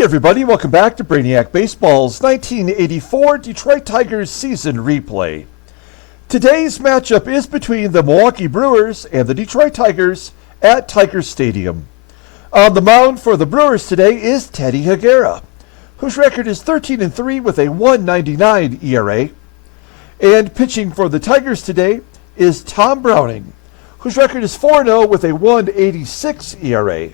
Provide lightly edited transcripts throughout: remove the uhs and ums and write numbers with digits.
Hey everybody, welcome back to Brainiac Baseball's 1984 Detroit Tigers season replay. Today's matchup is between the Milwaukee Brewers and the Detroit Tigers at Tiger Stadium. On the mound for the Brewers today is Teddy Higuera, whose record is 13-3 with a 1.99 ERA. And pitching for the Tigers today is Tom Browning, whose record is 4-0 with a 1.86 ERA.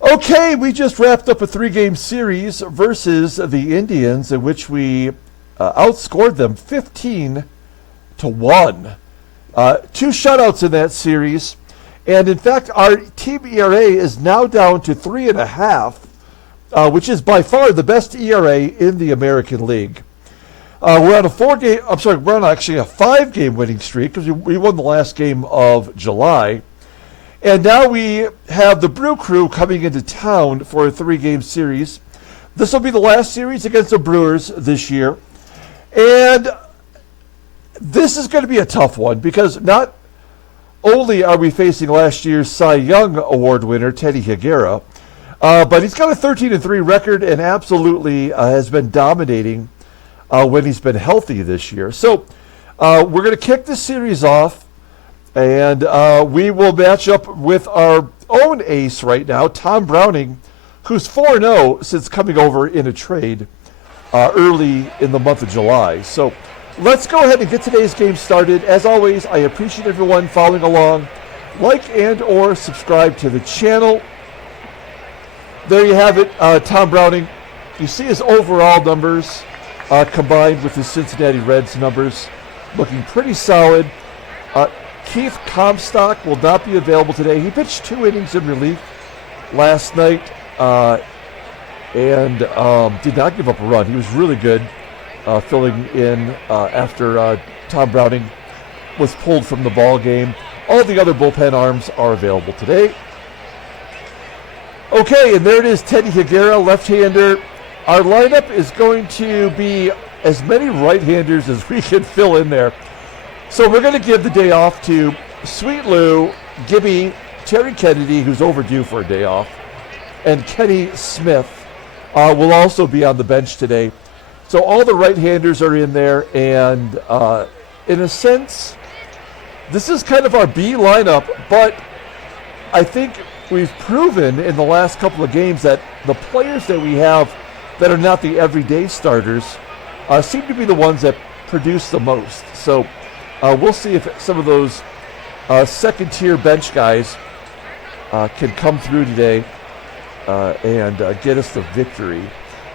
Okay, we just wrapped up a 3-game series versus the Indians in which we outscored them 15-1. 2 shutouts in that series. And in fact, our team ERA is now down to 3.5, which is by far the best ERA in the American League. We're on a 5-game winning streak because we won the last game of July. And now we have the Brew Crew coming into town for a 3-game series. This will be the last series against the Brewers this year. And this is going to be a tough one because not only are we facing last year's Cy Young Award winner, Teddy Higuera, but he's got a 13-3 record and absolutely has been dominating when he's been healthy this year. So we're going to kick this series off. And we will match up with our own ace right now, Tom Browning, who's 4-0 since coming over in a trade early in the month of July. So let's go ahead and get today's game started. As always, I appreciate everyone following along. Like and or subscribe to the channel. There you have it, Tom Browning. You see his overall numbers combined with his Cincinnati Reds numbers looking pretty solid. Keith Comstock will not be available today. He pitched 2 innings in relief last night and did not give up a run. He was really good filling in after Tom Browning was pulled from the ball game. All the other bullpen arms are available today. Okay, and there it is, Teddy Higuera, left-hander. Our lineup is going to be as many right-handers as we can fill in there. So we're going to give the day off to Sweet Lou, Gibby, Terry Kennedy, who's overdue for a day off, and Kenny Smith will also be on the bench today. So all the right-handers are in there, and in a sense, this is kind of our B lineup, but I think we've proven in the last couple of games that the players that we have that are not the everyday starters seem to be the ones that produce the most. So we'll see if some of those second-tier bench guys can come through today and get us the victory.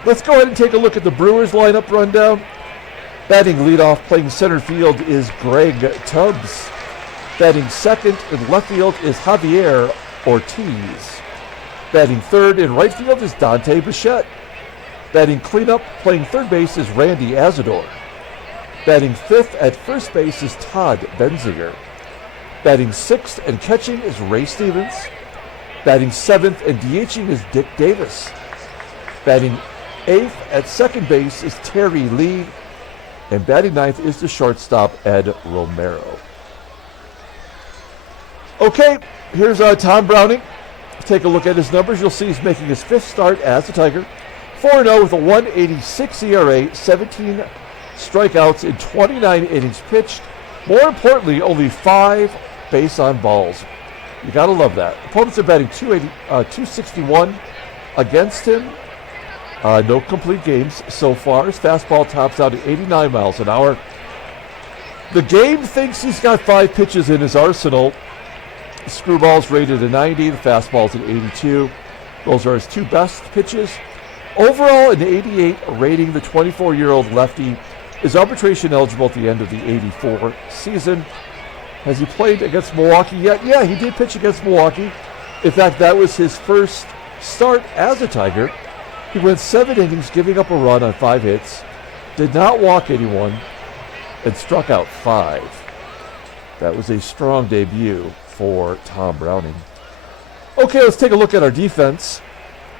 Let's go ahead and take a look at the Brewers lineup rundown. Batting leadoff, playing center field, is Greg Tubbs. Batting second in left field is Javier Ortiz. Batting third in right field is Dante Bichette. Batting cleanup, playing third base, is Randy Asador. Batting fifth at first base is Todd Benzinger. Batting sixth and catching is Ray Stevens. Batting seventh and DHing is Dick Davis. Batting eighth at second base is Terry Lee. And batting ninth is the shortstop, Ed Romero. Okay, here's Tom Browning. Take a look at his numbers. You'll see he's making his 5th start as a Tiger. 4-0 with a 1.86 ERA, 17 strikeouts in 29 innings pitched. More importantly, only 5 base on balls. You got to love that. Opponents are batting 261 against him. No complete games so far. His fastball tops out at 89 miles an hour. The game thinks he's got 5 pitches in his arsenal. The screwball's rated at 90. The fastball's at 82. Those are his 2 best pitches. Overall, an 88 rating. The 24-year-old lefty is arbitration eligible at the end of the 84 season. Has he played against Milwaukee yet? Yeah, he did pitch against Milwaukee. In fact, that was his first start as a Tiger. He went 7 innings, giving up a run on 5 hits, did not walk anyone, and struck out 5. That was a strong debut for Tom Browning. Okay, let's take a look at our defense.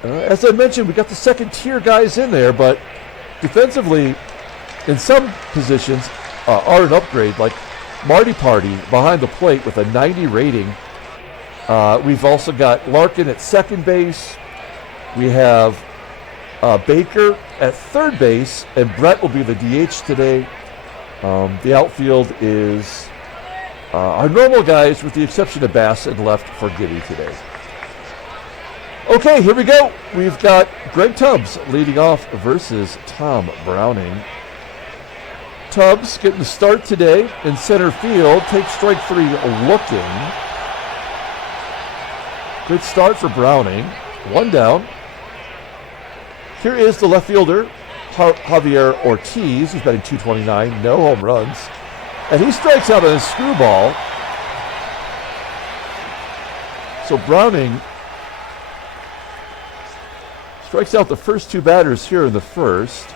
As I mentioned, we got the second-tier guys in there, but defensively, in some positions, are an upgrade, like Marty behind the plate with a 90 rating. We've also got Larkin at second base, We have Baker at third base, and Brett will be the DH today. The outfield is our normal guys, with the exception of Bass and left for Giddy today. Okay, here we go. We've got Greg Tubbs leading off versus Tom Browning. Tubbs getting the start today in center field. Takes strike 3 looking. Good start for Browning. 1 down. Here is the left fielder, Javier ORTIZ, who's batting .229, no home runs. And he strikes out on a screwball. So Browning strikes out the first 2 batters here in the first.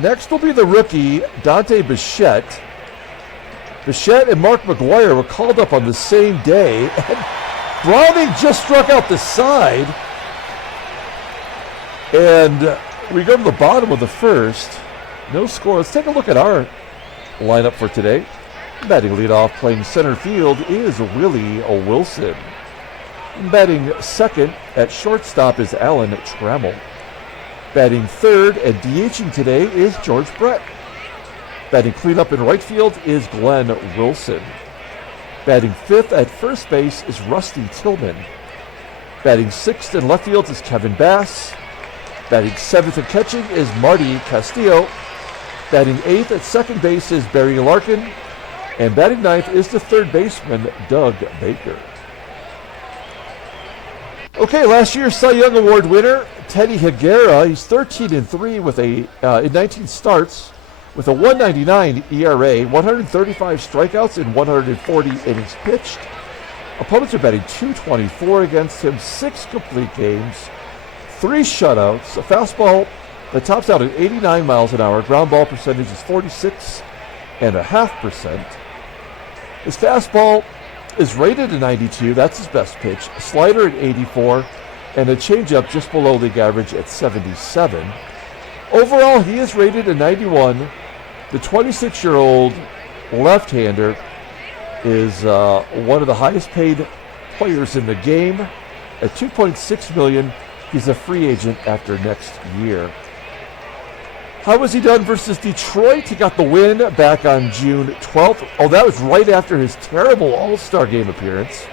Next will be the rookie, Dante Bichette. Bichette and Mark McGuire were called up on the same day, and Browning just struck out the side. And we go to the bottom of the first. No score. Let's take a look at our lineup for today. Batting leadoff, playing center field, is Willie Wilson. Batting second at shortstop is Alan Trammell. Batting third and DHing today is George Brett. Batting cleanup in right field is Glenn Wilson. Batting fifth at first base is Rusty Tillman. Batting sixth in left field is Kevin Bass. Batting seventh and catching is Marty Castillo. Batting eighth at second base is Barry Larkin. And batting ninth is the third baseman, Doug Baker. Okay, last year's Cy Young Award winner, Teddy Higuera. He's 13-3 with in 19 starts with a 1.99 ERA, 135 strikeouts in 140 innings pitched. Opponents are batting .224 against him, 6 complete games, 3 shutouts, a fastball that tops out at 89 miles an hour. Ground ball percentage is 46.5%. His fastball is rated at 92. That's his best pitch. A slider at 84, and a changeup just below league average at 77. Overall, he is rated at 91. The 26-year-old left-hander is one of the highest-paid players in the game. At $2.6 million, he's a free agent after next year. How was he done versus Detroit? He got the win back on June 12th. Oh, that was right after his terrible All-Star game appearance.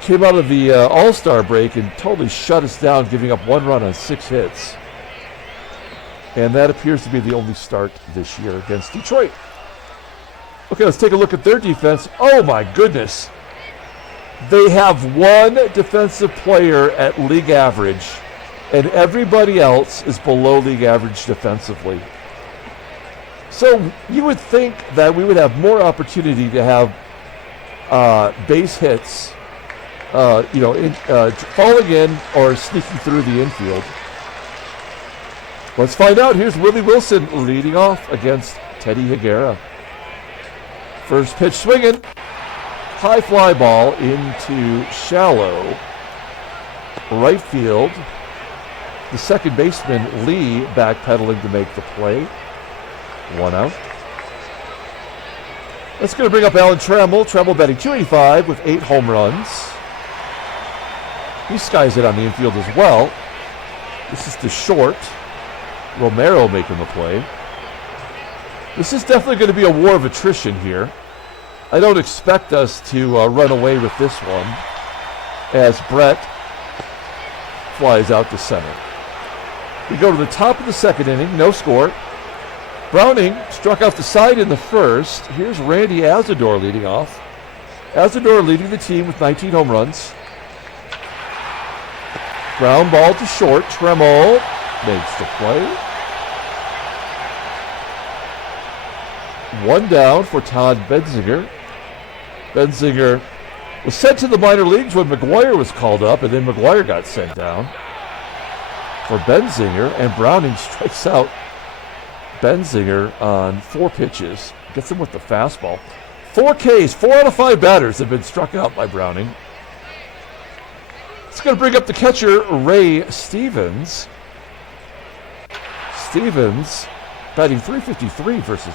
He came out of the All-Star break and totally shut us down, giving up 1 run on 6 hits. And that appears to be the only start this year against Detroit. Okay, let's take a look at their defense. Oh my goodness. They have 1 defensive player at league average, and everybody else is below league average defensively. So you would think that we would have more opportunity to have base hits, falling in or sneaking through the infield. Let's find out. Here's Willie Wilson leading off against Teddy Higuera. First pitch swinging. High fly ball into shallow right field. The second baseman, Lee, backpedaling to make the play. 1 out. That's going to bring up Alan Trammell. Trammell batting .285 with 8 home runs. He skies it on the infield as well. This is to short. Romero making the play. This is definitely going to be a war of attrition here. I don't expect us to run away with this one as Brett flies out to center. We go to the top of the second inning, no score. Browning struck out the side in the first. Here's Randy ASADOOR leading off. ASADOOR leading the team with 19 home runs. Ground ball to short. Trammell makes the play. 1 down for Todd Benzinger. Benzinger was sent to the minor leagues when McGuire was called up, and then McGuire got sent down for Benzinger, and Browning strikes out Benzinger on 4 pitches. Gets him with the fastball. 4 Ks, 4 out of 5 batters have been struck out by Browning. It's going to bring up the catcher, Ray Stevens. Stevens batting .353 versus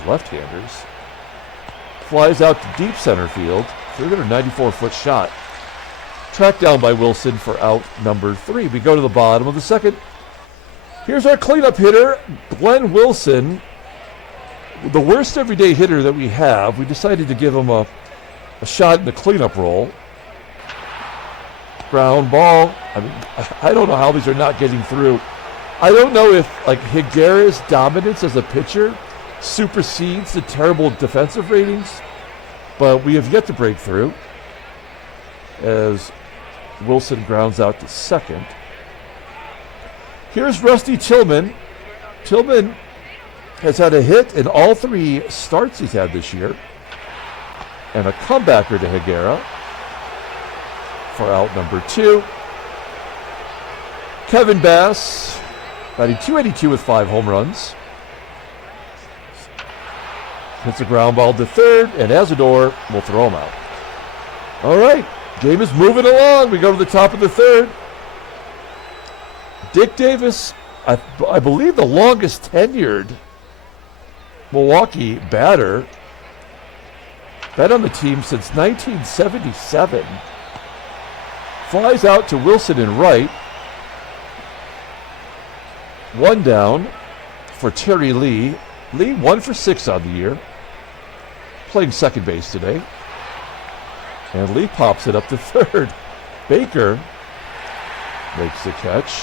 Tracked down by Wilson for out number 3. We go to the bottom of the second. Here's our cleanup hitter, Glenn Wilson. The worst everyday hitter that we have. We decided to give him a shot in the cleanup role. Ground ball. I mean, I don't know how these are not getting through. I don't know if like Higuera's dominance as a pitcher supersedes the terrible defensive ratings, but we have yet to break through as Wilson grounds out to second. Here's Rusty Tillman. Tillman has had a hit in all 3 starts he's had this year, and a comebacker to Higuera for out number 2. Kevin Bass, batting .282 with 5 home runs. Hits a ground ball to third, and ASADOOR will throw him out. All right, game is moving along. We go to the top of the third. Dick Davis, I believe the longest tenured Milwaukee batter, been on the team since 1977. Flies out to Wilson in right. 1 down for Terry Lee. Lee 1 for 6 on the year. Playing second base today. And Lee pops it up to third. Baker makes the catch.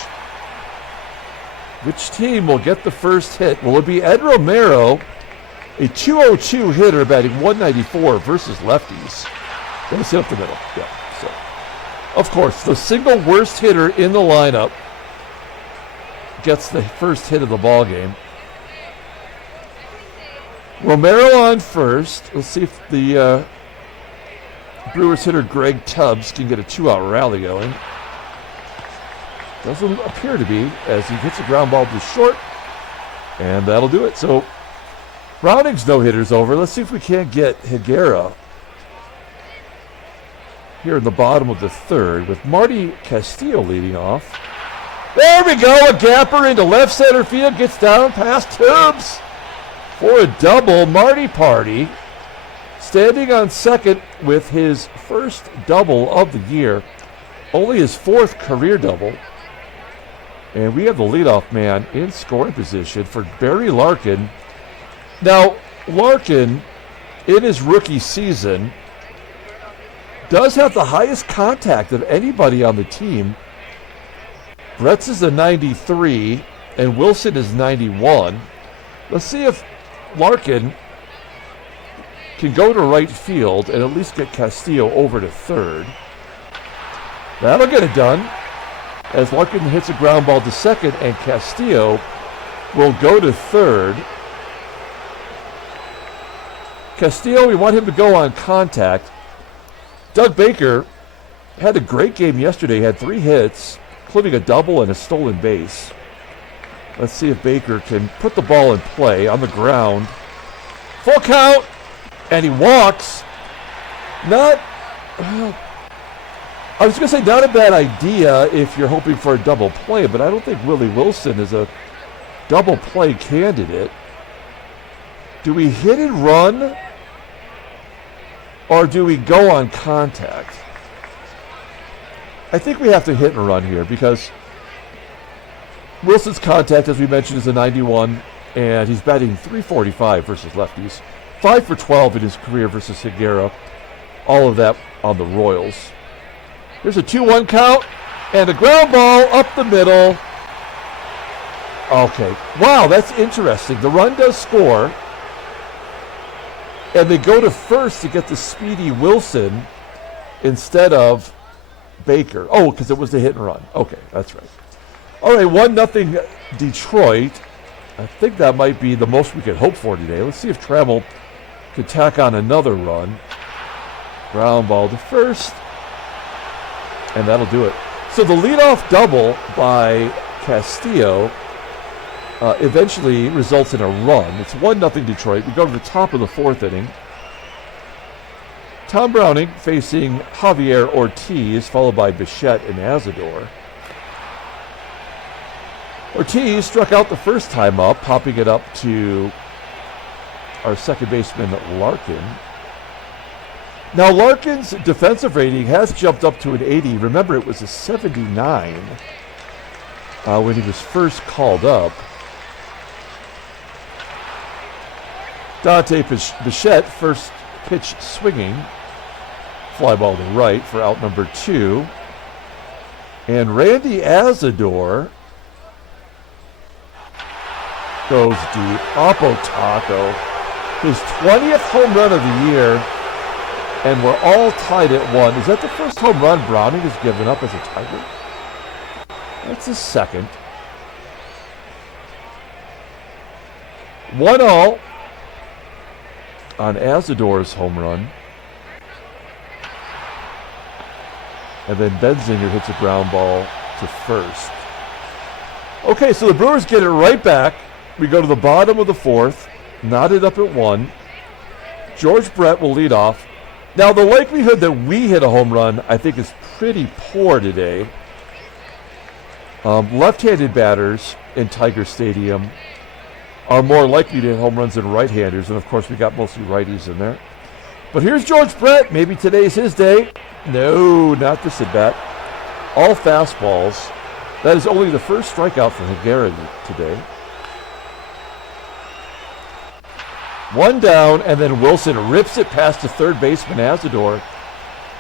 Which team will get the first hit? Will it be Ed Romero, a .202 hitter batting .194 versus lefties? Gonna sit up the middle. Yeah. So, of course, the single worst hitter in the lineup gets the first hit of the ball game. Romero on first. Let's see if the Brewers hitter Greg Tubbs can get a 2-out rally going. Doesn't appear to be, as he hits a ground ball to short, and that'll do it. So Browning's no-hitter's over. Let's see if we can't get Higuera here in the bottom of the third with Marty Castillo leading off. There we go, a gapper into left center field, gets down past Tubbs for a double. Marty Party standing on second with his first double of the year, only his 4th career double. And we have the leadoff man in scoring position for Barry Larkin. Now, Larkin, in his rookie season, does have the highest contact of anybody on the team. Bretz is a 93, and Wilson is 91. Let's see if Larkin can go to right field and at least get Castillo over to third. That'll get it done, as Larkin hits a ground ball to second, and Castillo will go to third. Castillo, we want him to go on contact. Doug Baker had a great game yesterday, had 3 hits, including a double and a stolen base. Let's see if Baker can put the ball in play on the ground. Full count, and he walks. I was going to say not a bad idea if you're hoping for a double play, but I don't think Willie Wilson is a double play candidate. Do we hit and run, or do we go on contact? I think we have to hit and run here because Wilson's contact, as we mentioned, is a 91, and he's batting .345 versus lefties. 5 for 12 in his career versus Higuera. All of that on the Royals. Here's a 2-1 count, and a ground ball up the middle. Okay, wow, that's interesting. The run does score, and they go to first to get the speedy Wilson instead of Baker. Oh, because it was the hit and run. Okay, that's right. All right, 1-0 Detroit. I think that might be the most we could hope for today. Let's see if Trammell could tack on another run. Ground ball to first. And that'll do it. So the leadoff double by Castillo eventually results in a run. It's 1-0 Detroit. We go to the top of the 4th inning. Tom Browning facing Javier Ortiz, followed by Bichette and ASADOOR. Ortiz struck out the first time up, popping it up to our second baseman, Larkin. Now, Larkin's defensive rating has jumped up to an 80. Remember, it was a 79 when he was first called up. Dante Bichette, first pitch swinging. Fly ball to right for out number 2. And Randy ASADOOR goes deep. Oppo Taco. His 20th home run of the year. And we're all tied at 1. Is that the first home run Browning has given up as a Tiger? That's his second. 1-all on ASADOOR's home run. And then Benzinger hits a ground ball to first. Okay, so the Brewers get it right back. We go to the bottom of the 4th, knotted up at 1. George Brett will lead off. Now, the likelihood that we hit a home run, I think, is pretty poor today. Left-handed batters in Tiger Stadium are more likely to hit home runs than right-handers, and of course, we got mostly righties in there. But here's George Brett. Maybe today's his day. No, not this at bat. All fastballs. That is only the first strikeout for Higuera today. 1 down, and then Wilson rips it past the third baseman ASADOOR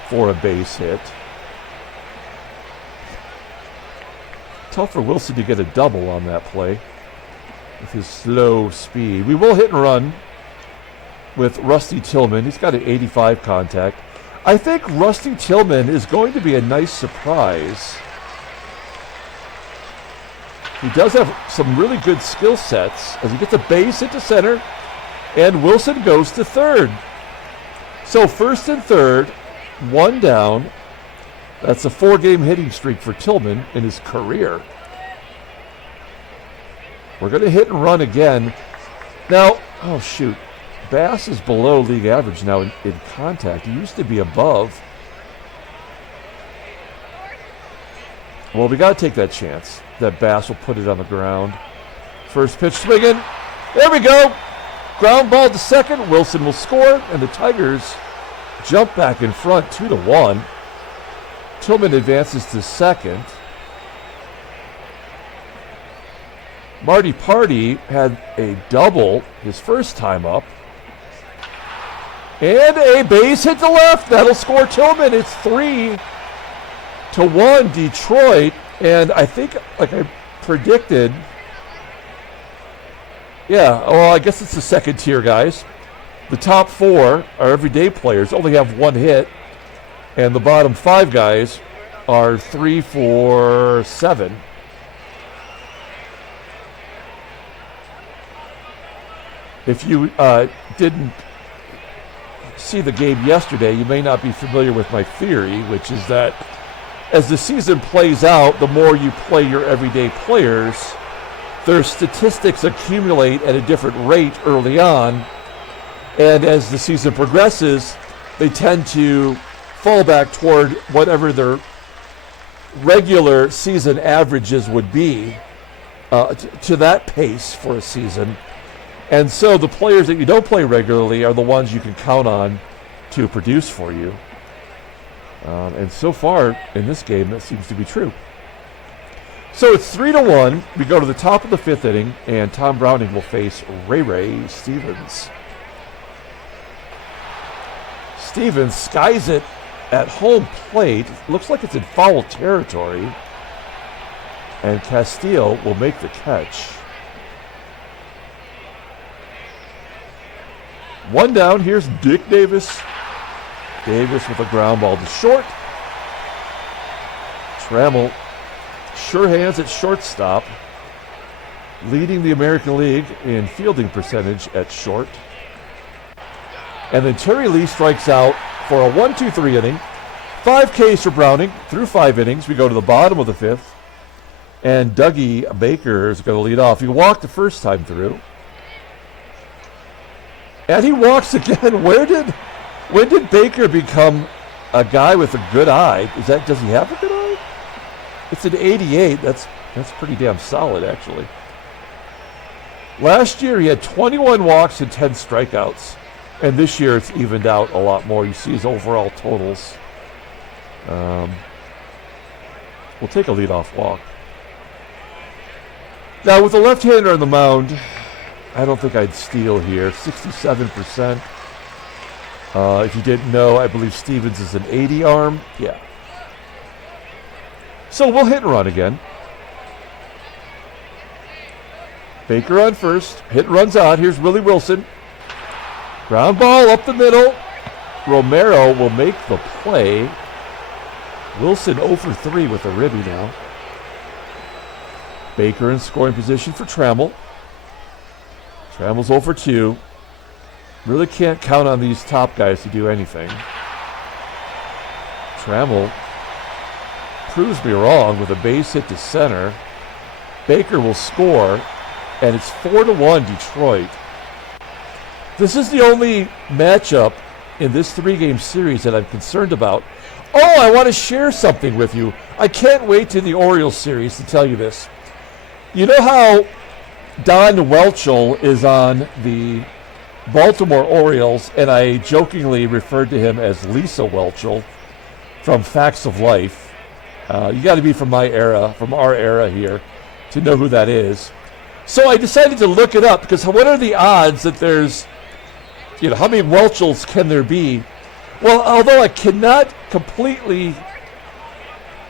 for a base hit. Tough for Wilson to get a double on that play with his slow speed. We will hit and run with Rusty Tillman. He's got an 85 contact. I think Rusty Tillman is going to be a nice surprise. He does have some really good skill sets as he gets a base hit to center, and Wilson goes to third. So first and third, 1 down. That's a 4-game hitting streak for Tillman in his career. We're going to hit and run again. Now, oh shoot. Bass is below league average now in contact. He used to be above. Well, we got to take that chance that Bass will put it on the ground. First pitch swinging. There we go. Ground ball to second. Wilson will score, and the Tigers jump back in front 2-1. Tillman advances to second. Marty had a double his first time up. And a base hit to left. That'll score Tillman. It's 3-1 Detroit. And I think, like I predicted, yeah, well, I guess it's the second tier, guys. The top 4 are everyday players, only have 1 hit. And the bottom 5 guys are 3, 4, 7. If you didn't see the game yesterday, you may not be familiar with my theory, which is that as the season plays out, the more you play your everyday players, their statistics accumulate at a different rate early on, and as the season progresses, they tend to fall back toward whatever their regular season averages would be to that pace for a season. And so the players that you don't play regularly are the ones you can count on to produce for you. And so far in this game, that seems to be true. So it's 3-1. We go to the top of the 5th inning, and Tom Browning will face Ray Stevens. Stevens skies it at home plate. Looks like it's in foul territory. And Castillo will make the catch. 1 down. Here's Dick Davis. Davis with a ground ball to short. Trammell, sure hands at shortstop, leading the American League in fielding percentage at short. And then Terry Lee strikes out for a 1-2-3 inning. 5 Ks for Browning through 5 innings. We go to the bottom of the 5th. And Dougie Baker is going to lead off. He walked the first time through. And he walks again. When did Baker become a guy with a good eye? Does he have a good eye? It's an 88. That's pretty damn solid, actually. Last year he had 21 walks and 10 strikeouts. And this year it's evened out a lot more. You see his overall totals. We'll take a leadoff walk. Now with the left-hander on the mound, I don't think I'd steal here. 67%. If you didn't know, I believe Stevens is an 80 arm. Yeah. So we'll hit and run again. Baker on first. Hit and runs out. Here's Willie Wilson. Ground ball up the middle. Romero will make the play. Wilson 0 for 3 with a ribby now. Baker in scoring position for Trammell. Trammell's 0 for 2. Really can't count on these top guys to do anything. Trammell proves me wrong with a base hit to center. Baker will score, and it's 4-1 Detroit. This is the only matchup in this 3-game series that I'm concerned about. Oh, I want to share something with you. I can't wait to the Orioles series to tell you this. You know how Don Welchel is on the Baltimore Orioles, and I jokingly referred to him as Lisa Welchel from Facts of Life. You got to be from my era, from our era here, to know who that is. So I decided to look it up, because what are the odds that there's, how many Welchels can there be? Well, although I cannot completely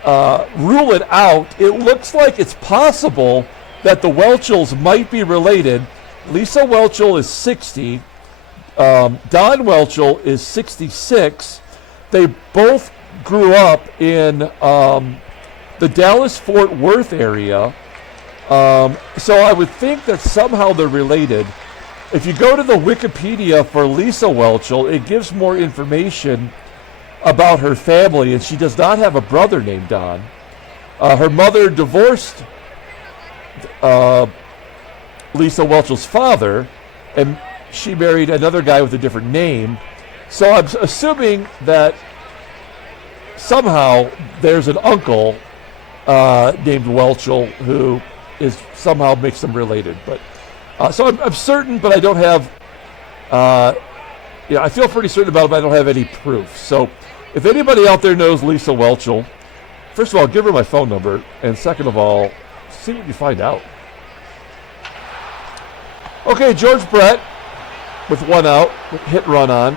rule it out, it looks like it's possible that the Welchels might be related. Lisa Welchel is 60. Don Welchel is 66. They both grew up in the Dallas-Fort Worth area. So I would think that somehow they're related. If you go to the Wikipedia for Lisa Welchel, it gives more information about her family, and she does not have a brother named Don. Her mother divorced Lisa Welchel's father, and she married another guy with a different name. So I'm assuming that somehow there's an uncle named Welchel who is somehow makes them related. But so I'm certain, but I don't have. I feel pretty certain about it, but I don't have any proof. So if anybody out there knows Lisa Welchel, first of all, give her my phone number, and second of all, see what you find out. Okay, George Brett with 1 out, hit run on,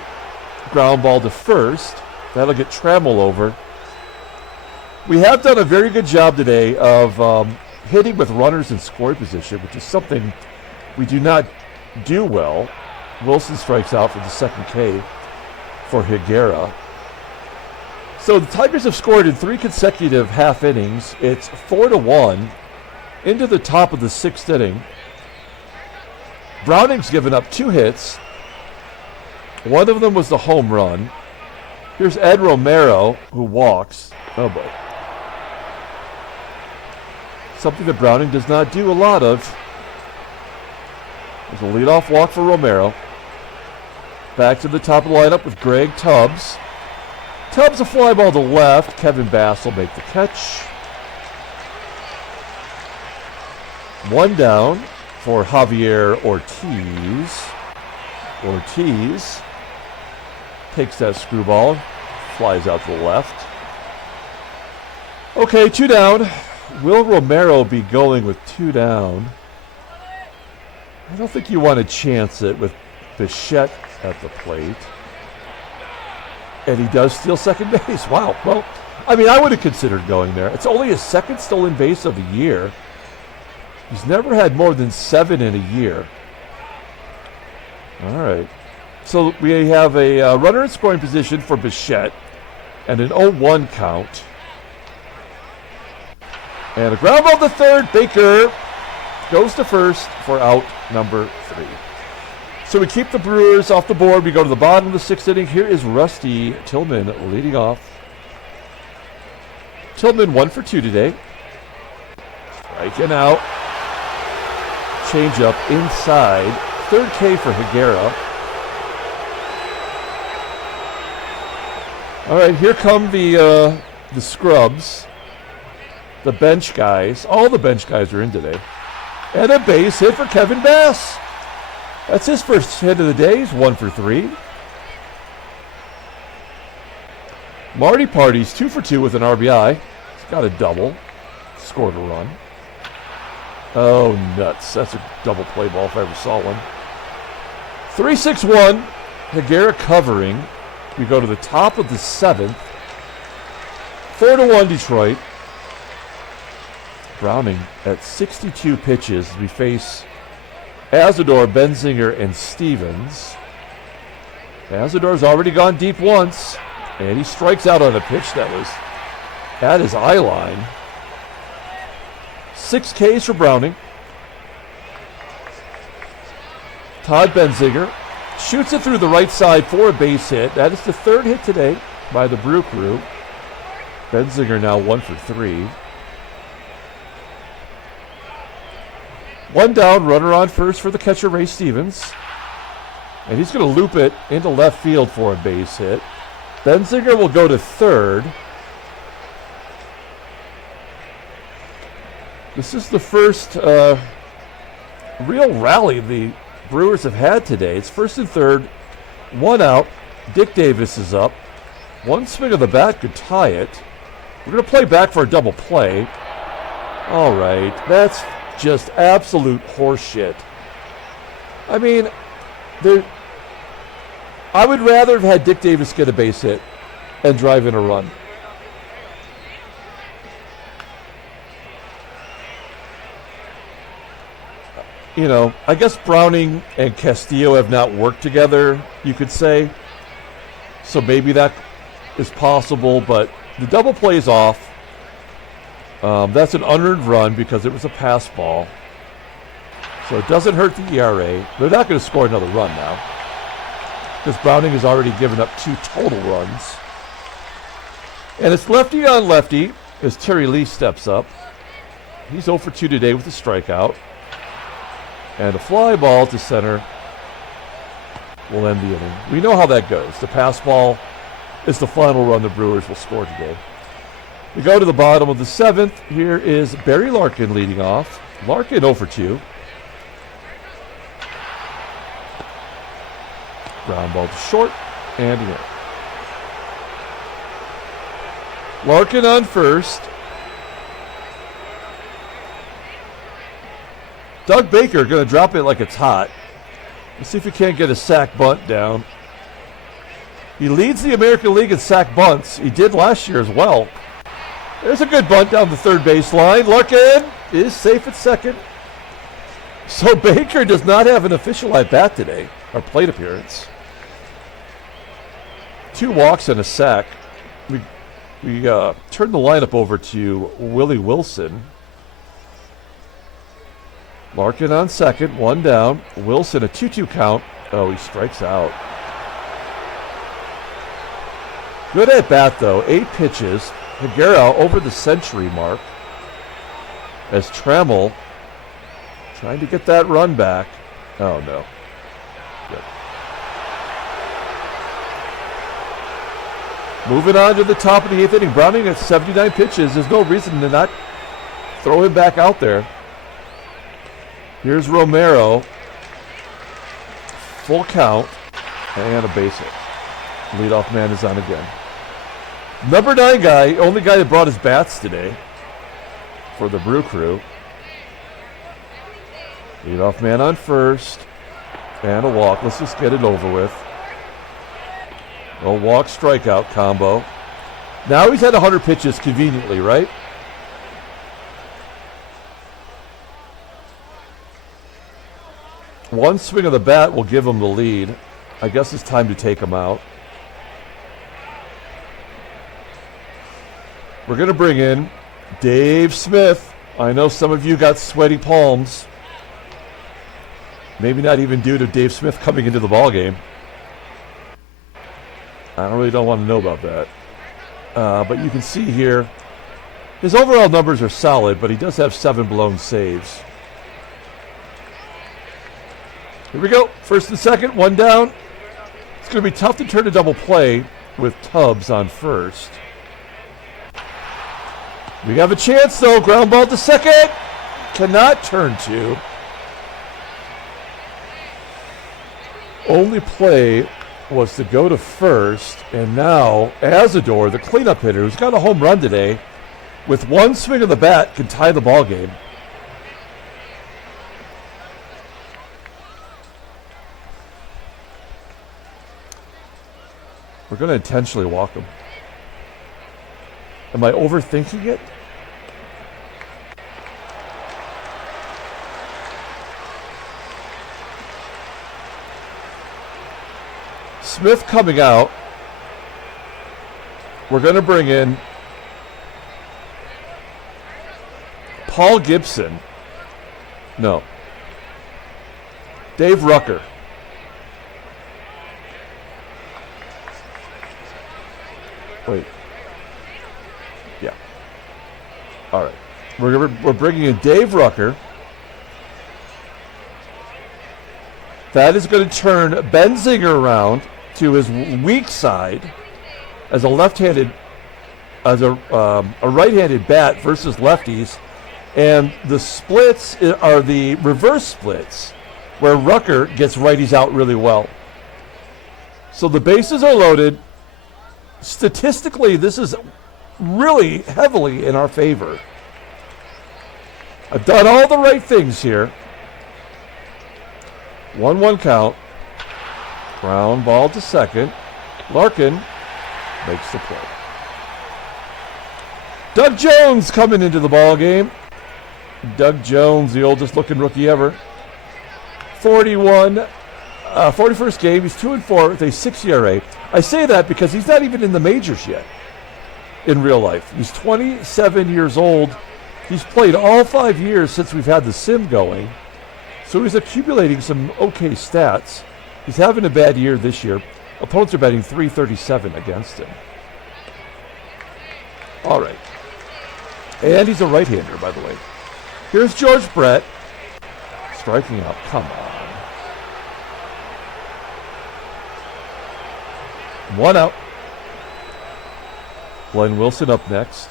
ground ball to first. That'll get Trammell over. We have done a very good job today of hitting with runners in scoring position, which is something we do not do well. Wilson strikes out for the second K for Higuera. So the Tigers have scored in 3 consecutive half innings. It's 4-1 into the top of the 6th inning. Browning's given up 2 hits. One of them was the home run. Here's Ed Romero, who walks. Oh boy. Something that Browning does not do a lot of. There's a leadoff walk for Romero. Back to the top of the lineup with Greg Tubbs. Tubbs a fly ball to left. Kevin Bass will make the catch. 1 down for Javier Ortiz. Ortiz takes that screwball, flies out to the left. Okay, 2 down. Will Romero be going with 2 down? I don't think you want to chance it with Bichette at the plate. And he does steal second base. Wow. Well, I mean, I would have considered going there. It's only his 2nd stolen base of the year. He's never had more than 7 in a year. All right. So we have a runner in scoring position for Bichette and an 0-1 count. And a ground ball to third. Baker goes to first for out number 3. So we keep the Brewers off the board. We go to the bottom of the 6th inning. Here is Rusty Tillman leading off. Tillman 1 for 2 today. Striking out. Change up inside. 3rd K for Higuera. All right, here come the scrubs. The bench guys. All the bench guys are in today. And a base hit for Kevin Bass. That's his first hit of the day. He's 1 for 3. Marty Party's 2 for 2 with an RBI. He's got a double. Scored a run. Oh, nuts. That's a double play ball if I ever saw one. 3-6-1. Higuera covering. We go to the top of the 7th. 4-1 Detroit. Browning at 62 pitches as we face ASADOOR, Benzinger, and Stevens. ASADOOR's already gone deep once, and he strikes out on a pitch that was at his eye line. 6 Ks for Browning. Todd Benzinger shoots it through the right side for a base hit. That is the 3rd hit today by the Brew Crew. Benzinger now 1 for 3. 1 down, runner on first for the catcher, Ray Stevens. And he's going to loop it into left field for a base hit. Benzinger will go to 3rd. This is the first real rally the Brewers have had today. It's 1st and 3rd, 1 out. Dick Davis is up. 1 swing of the bat could tie it. We're going to play back for a double play. All right, that's just absolute horseshit. I mean, I would rather have had Dick Davis get a base hit and drive in a run. You know, I guess Browning and Castillo have not worked together, you could say. So maybe that is possible, but the double play is off. That's an unearned run because it was a pass ball. So it doesn't hurt the ERA. They're not going to score another run now because Browning has already given up 2 total runs. And it's lefty on lefty as Terry Lee steps up. He's 0 for 2 today with a strikeout. And a fly ball to center will end the inning. We know how that goes. The pass ball is the final run the Brewers will score today. We go to the bottom of the 7th. Here is Barry Larkin leading off. Larkin 0 for 2. Ground ball to short and in. Larkin on first. Doug Baker going to drop it like it's hot. Let's see if he can't get a sack bunt down. He leads the American League in sack bunts. He did last year as well. There's a good bunt down the 3rd baseline. Larkin is safe at 2nd. So Baker does not have an official at bat today, or plate appearance. 2 walks and a sack. We turned the lineup over to Willie Wilson. Larkin on 2nd, 1 down. Wilson a 2-2 count. Oh, he strikes out. Good at bat though, 8 pitches. Higuera over the century mark as TRAMMELL trying to get that run back. Oh no. Good. Moving on to the top of the 8th inning. Browning at 79 pitches. There's no reason to not throw him back out there. Here's Romero. Full count and a base hit. Leadoff man is on again. Number 9 guy, only guy that brought his bats today for the Brew Crew. Leadoff man on first. And a walk. Let's just get it over with. A walk strikeout combo. Now he's had 100 pitches conveniently, right? One swing of the bat will give him the lead. I guess it's time to take him out. We're going to bring in Dave Smith. I know some of you got sweaty palms. Maybe not even due to Dave Smith coming into the ballgame. I really don't want to know about that. But you can see here, his overall numbers are solid, but he does have 7 blown saves. Here we go. 1st and 2nd, 1 down. It's going to be tough to turn a double play with Tubbs on first. We have a chance, though. Ground ball to 2nd. Cannot turn to. only play was to go to first, and now ASADOOR, the cleanup hitter, who's got a home run today, with one swing of the bat, can tie the ball game. We're going to intentionally walk him. Am I overthinking it? Smith coming out. We're going to bring in Paul Gibson. No. Dave Rucker. Wait. Yeah. All right. We're bringing in Dave Rucker. That is going to turn Benzinger around to his weak side as a left-handed, as a right-handed bat versus lefties, and the splits are the reverse splits, where Rucker gets righties out really well. So the bases are loaded. Statistically, this is really heavily in our favor. I've done all the right things here. 1-1 count. Ground ball to second. Larkin makes the play. Doug Jones coming into the ball game. Doug Jones, the oldest looking rookie ever. 41st game. He's 2-4 with a 6 ERA. I say that because he's not even in the majors yet in real life. He's 27 years old. He's played all 5 years since we've had the sim going. So he's accumulating some okay stats. He's having a bad year this year. Opponents are batting .337 against him. All right. And he's a right-hander, by the way. Here's George Brett. Striking out. Come on. 1 out. Glenn Wilson up next.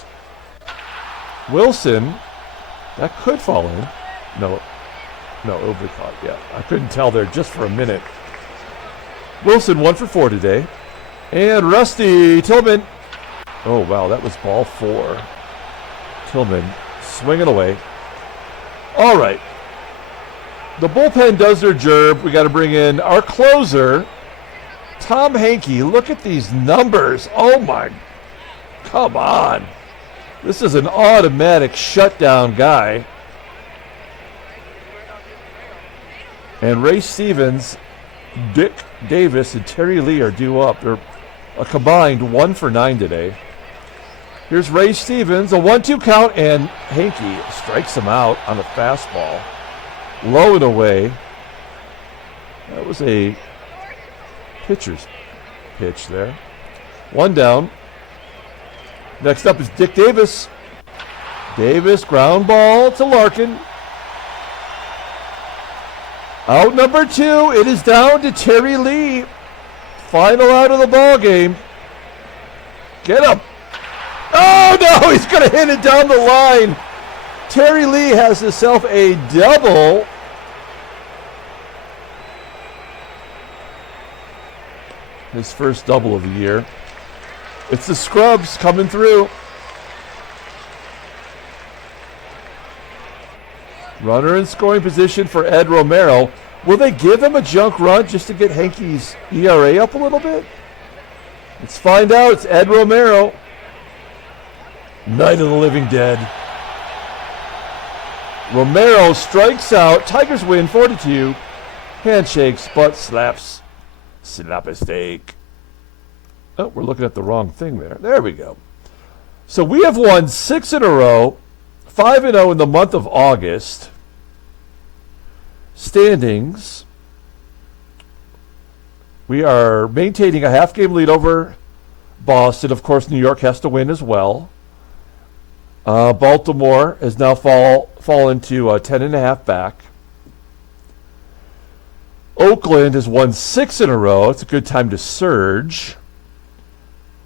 Wilson. That could fall in. No, it'll be caught. Yeah, I couldn't tell there just for a minute. Wilson 1 for 4 today. And Rusty Tillman. Oh, wow, that was ball 4. Tillman swinging away. All right. The bullpen does their job. We got to bring in our closer, Tom Hankey. Look at these numbers. Oh, my. Come on. This is an automatic shutdown guy. And Ray Stevens, Dick Davis, and Terry Lee are due up. They're a combined 1 for 9 today. Here's Ray Stevens, a 1-2 count, and Hankey strikes him out on a fastball. Low and away. That was a pitcher's pitch there. 1 down. Next up is Dick Davis. Davis, ground ball to Larkin. Out number 2, it is down to Terry Lee. Final out of the ball game. Get him. Oh no, he's going to hit it down the line. Terry Lee has himself a double. His first double of the year. It's the scrubs coming through. Runner in scoring position for Ed Romero. Will they give him a junk run just to get Hankey's ERA up a little bit? Let's find out. It's Ed Romero. Night of the Living Dead. Romero strikes out. Tigers win 4-2. Handshakes, butt slaps. Slap a steak. Oh, we're looking at the wrong thing there. There we go. So we have won 6 in a row. 5-0 in the month of August. Standings. We are maintaining a half-game lead over Boston. Of course, New York has to win as well. Baltimore has now fallen to 10.5 back. Oakland has won 6 in a row. It's a good time to surge.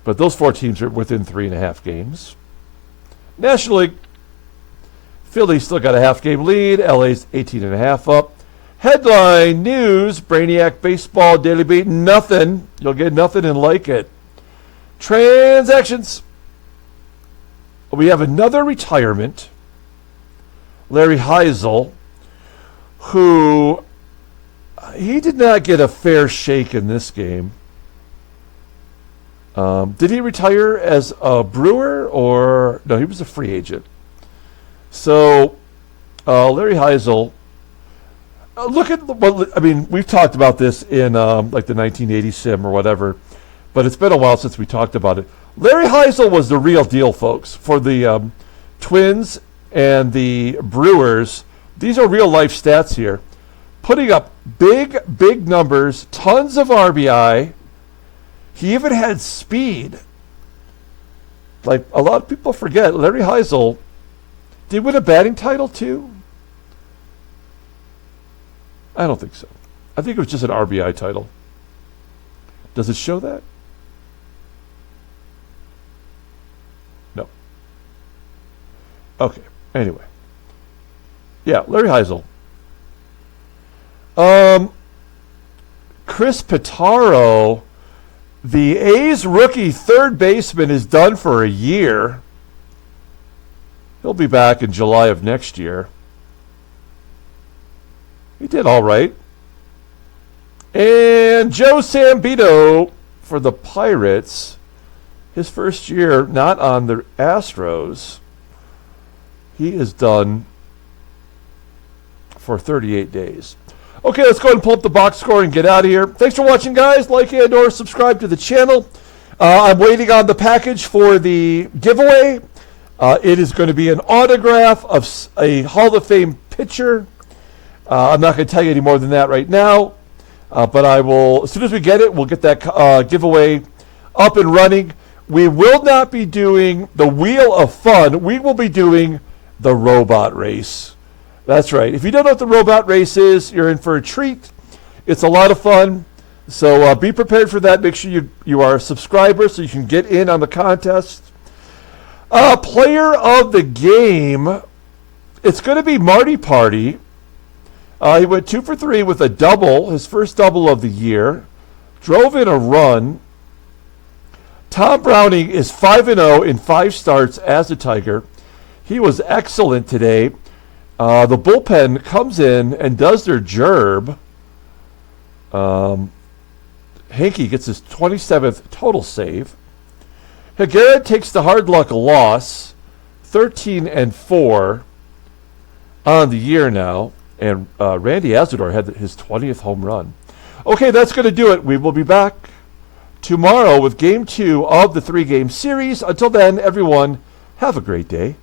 But those 4 teams are within 3.5 games. National League. Philly still got a half-game lead. LA's 18.5 up. Headline news, Brainiac Baseball Daily Beat, nothing. You'll get nothing and like it. Transactions. We have another retirement. Larry Heisel, who he did not get a fair shake in this game. Did he retire as a Brewer or no? He was a free agent. So Larry Heisel. Look at what I mean. We've talked about this in like the 1980 sim or whatever, but it's been a while since we talked about it. Larry Heisel was the real deal, folks, for the Twins and the Brewers. These are real life stats here, putting up big numbers, tons of RBI. He even had speed. Like a lot of people forget, Larry Heisel did win a batting title too. I don't think so. I think it was just an RBI title. Does it show that? No. Okay. Anyway. Yeah, Larry Heisel. Chris Pitaro, the A's rookie third baseman, is done for a year. He'll be back in July of next year. He did all right. And Joe Sambito for the Pirates, his first year not on the Astros. He is done for 38 days. Okay, let's go ahead and pull up the box score and get out of here. Thanks for watching, guys. Like and or subscribe to the channel. I'm waiting on the package for the giveaway. It is going to be an autograph of a Hall of Fame pitcher. I'm not going to tell you any more than that right now, but I will, as soon as we get it, we'll get that giveaway up and running. We will not be doing the Wheel of Fun. We will be doing the robot race. That's right. If you don't know what the robot race is, you're in for a treat. It's a lot of fun. So be prepared for that. Make sure you are a subscriber so you can get in on the contest. Player of the game, it's going to be Marty Party. He went 2 for 3 with a double, his first double of the year. Drove in a run. Tom Browning is 5-0 in 5 starts as a Tiger. He was excellent today. The bullpen comes in and does their gerb. Hanky gets his 27th total save. Higuera takes the hard luck loss, 13-4 on the year now. And Randy ASADOOR had his 20th home run. Okay, that's going to do it. We will be back tomorrow with Game 2 of the 3-game series. Until then, everyone, have a great day.